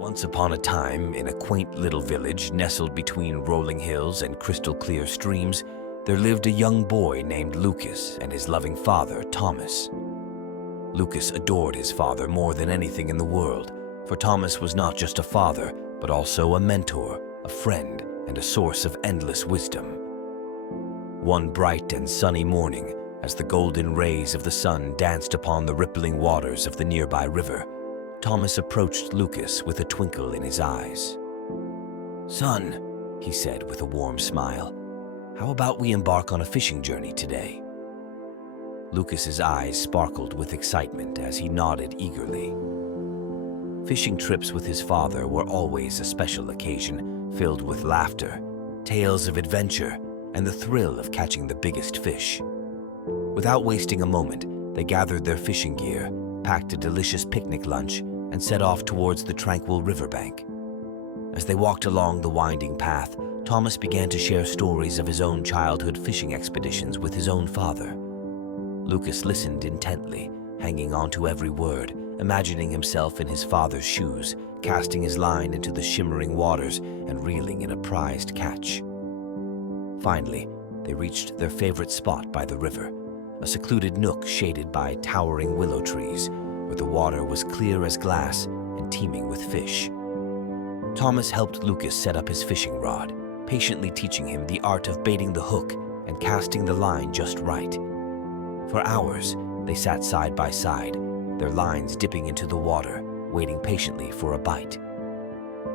Once upon a time, in a quaint little village nestled between rolling hills and crystal-clear streams, there lived a young boy named Lucas and his loving father, Thomas. Lucas adored his father more than anything in the world, for Thomas was not just a father, but also a mentor, a friend, and a source of endless wisdom. One bright and sunny morning, as the golden rays of the sun danced upon the rippling waters of the nearby river, Thomas approached Lucas with a twinkle in his eyes. "Son," he said with a warm smile, "how about we embark on a fishing journey today?" Lucas's eyes sparkled with excitement as he nodded eagerly. Fishing trips with his father were always a special occasion, filled with laughter, tales of adventure, and the thrill of catching the biggest fish. Without wasting a moment, they gathered their fishing gear, packed a delicious picnic lunch, and set off towards the tranquil riverbank. As they walked along the winding path, Thomas began to share stories of his own childhood fishing expeditions with his own father. Lucas listened intently, hanging on to every word, imagining himself in his father's shoes, casting his line into the shimmering waters and reeling in a prized catch. Finally, they reached their favorite spot by the river, a secluded nook shaded by towering willow trees, where the water was clear as glass and teeming with fish. Thomas helped Lucas set up his fishing rod, patiently teaching him the art of baiting the hook and casting the line just right. For hours, they sat side by side, their lines dipping into the water, waiting patiently for a bite.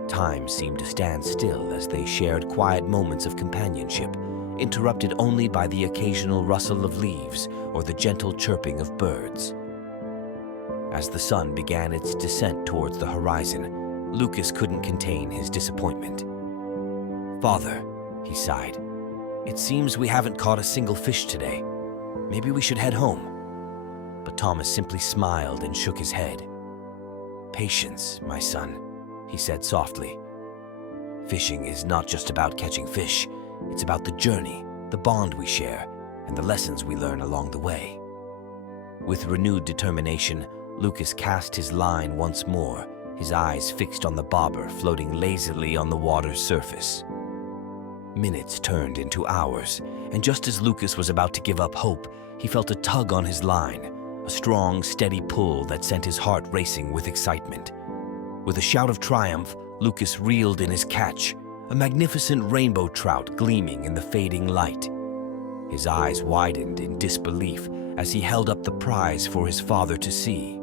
Time seemed to stand still as they shared quiet moments of companionship, interrupted only by the occasional rustle of leaves or the gentle chirping of birds. As the sun began its descent towards the horizon, Lucas couldn't contain his disappointment. "Father," he sighed, "it seems we haven't caught a single fish today. Maybe we should head home." But Thomas simply smiled and shook his head. "Patience, my son," he said softly. "Fishing is not just about catching fish. It's about the journey, the bond we share, and the lessons we learn along the way." With renewed determination, Lucas cast his line once more, his eyes fixed on the bobber floating lazily on the water's surface. Minutes turned into hours, and just as Lucas was about to give up hope, he felt a tug on his line, a strong, steady pull that sent his heart racing with excitement. With a shout of triumph, Lucas reeled in his catch, a magnificent rainbow trout gleaming in the fading light. His eyes widened in disbelief as he held up the prize for his father to see.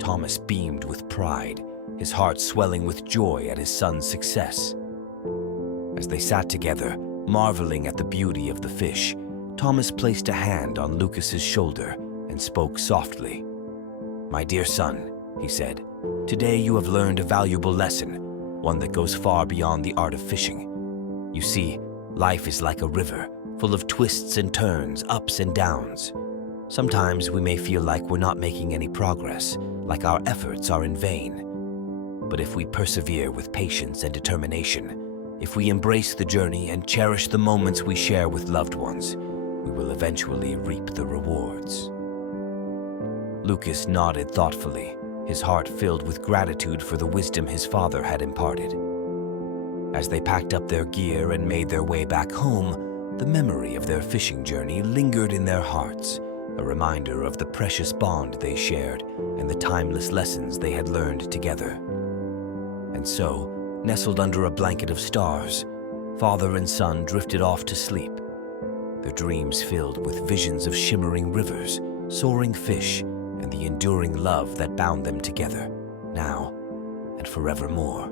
Thomas beamed with pride, his heart swelling with joy at his son's success. As they sat together, marveling at the beauty of the fish, Thomas placed a hand on Lucas's shoulder and spoke softly. "My dear son," he said, "today you have learned a valuable lesson, one that goes far beyond the art of fishing. You see, life is like a river, full of twists and turns, ups and downs. Sometimes we may feel like we're not making any progress, like our efforts are in vain. But if we persevere with patience and determination, if we embrace the journey and cherish the moments we share with loved ones, we will eventually reap the rewards." Lucas nodded thoughtfully, his heart filled with gratitude for the wisdom his father had imparted. As they packed up their gear and made their way back home, the memory of their fishing journey lingered in their hearts, a reminder of the precious bond they shared and the timeless lessons they had learned together. And so, nestled under a blanket of stars, father and son drifted off to sleep, their dreams filled with visions of shimmering rivers, soaring fish, and the enduring love that bound them together, now and forevermore.